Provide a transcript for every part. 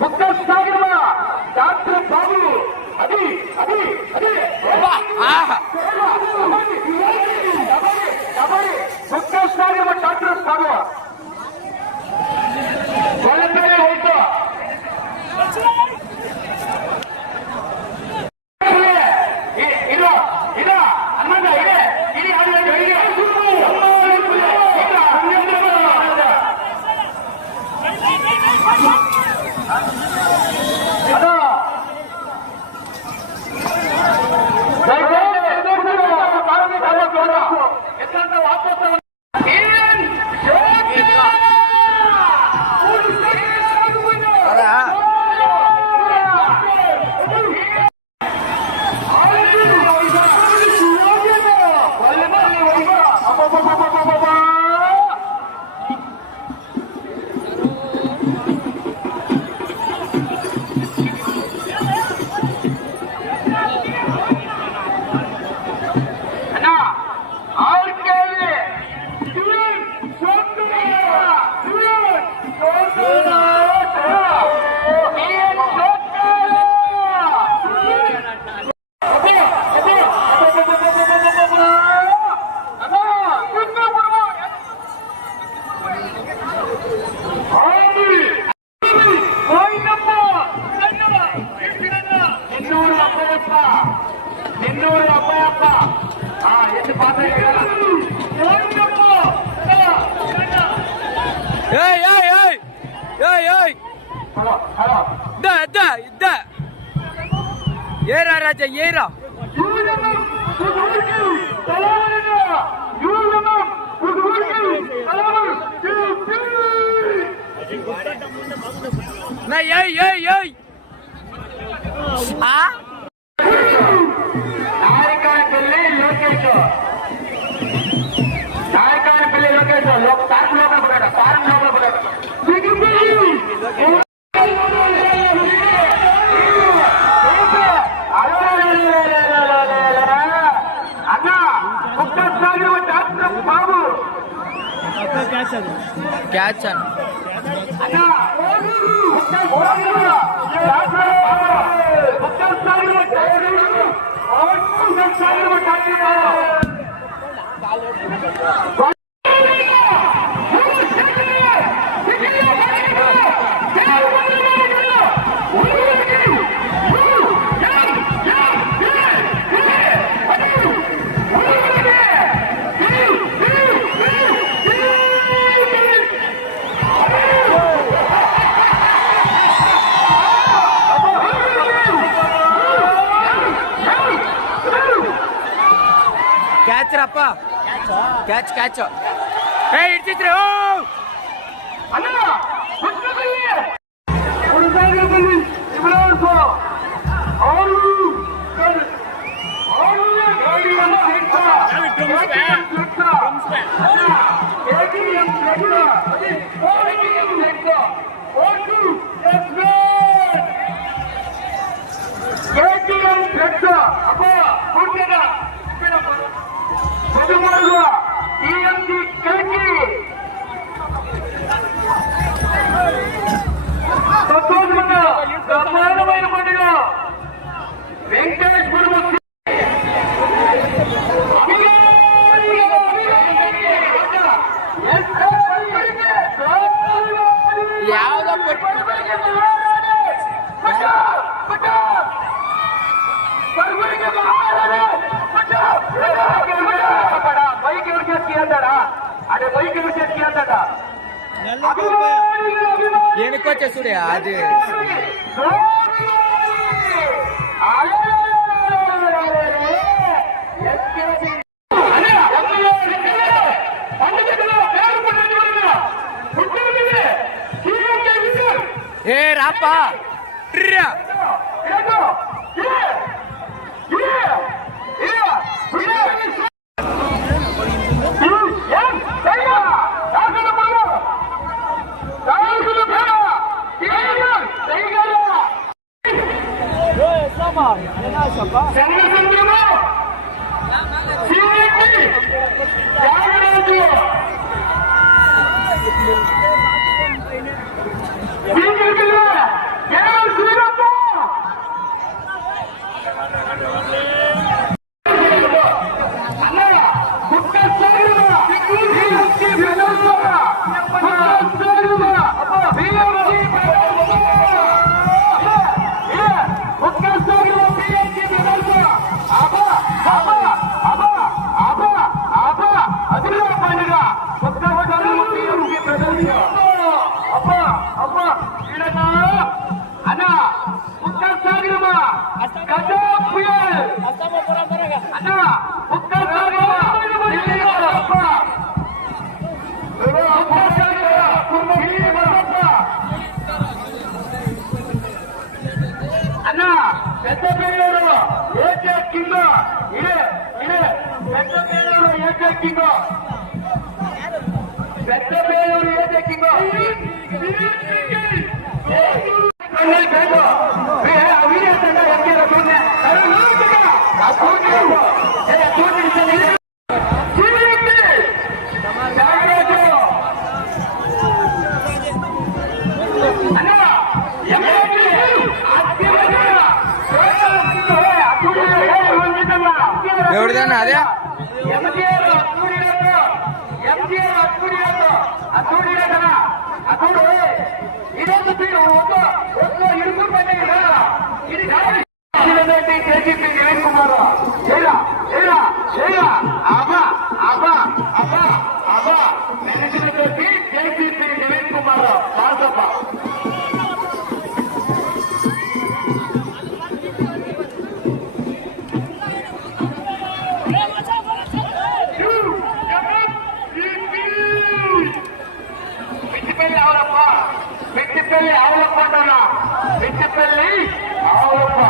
ಮುಖ್ಯಸ್ಥರಾಗಿರುವ doctor Babu ಅದಿ ಅದಿ ಅದಿ ಮುಖ್ಯಸ್ಥರಾಗಿರುವ ಡಾಕ್ಟರ್ ಬಾಬು ಒಳಗಡೆ ಹೋಯ್ತು. ఏరా రాజా ఏరా నా ఏయ్ ఏయ్ ఏయ్ ఆ నాయకానపల్లి లోకేష్ నాయకానపల్లి లోకేష్ పార్క్ లోపల పడ్డాడు పార్క్ లోపల పడ్డాడు క్యాచ్ అని ಕ್ಯಾಚ್ ರಪ್ಪ ಕ್ಯಾಚ್ ಕ್ಯಾಚ್ ಏ ಇಡ್ತಿದ್ರಿ బ్రహ్మాండమైన పండుగ వెంకటేశ్వర ಯಾವ್ದೋ బైక్ ఎవరు చేసి అంటాడా అదే బైక్ ఎవరు చేసి అంటాడా ఏనుకొచ్చే చూడే అది ఏ రాపా గజ పుయల్ అన్న ఒక్కసారి అన్న పెద్ద పేరు ఏకే కింగ్ ఇదే పెద్ద పేరు ఏకే కింగ్ పెద్ద పేరు ఏకే కింగ్ ఎవరిదన్నా అదే నవీన్ కుమార్ నవీన్ కుమార్ పాల్సప్ప పెళ్లి ఆవులప్ప అంటానా పెళ్లి ఆవులప్ప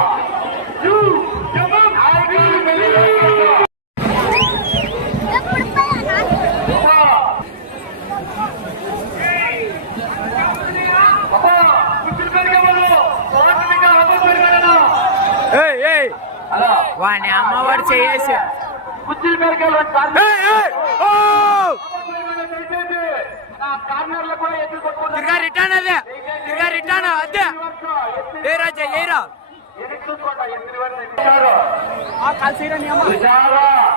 వాడిని అమ్మవాడు చేసి కుర్చీల పేరుకెళ్ళి కార్నర్లో కూడా ఎదురు కొట్టుకుంటారు తిరిగా రిటర్న్ అదే తిరిగా రిటర్న్ అదే ఏ రాజా ఏరా చూసుకోండి కలిసి విచారా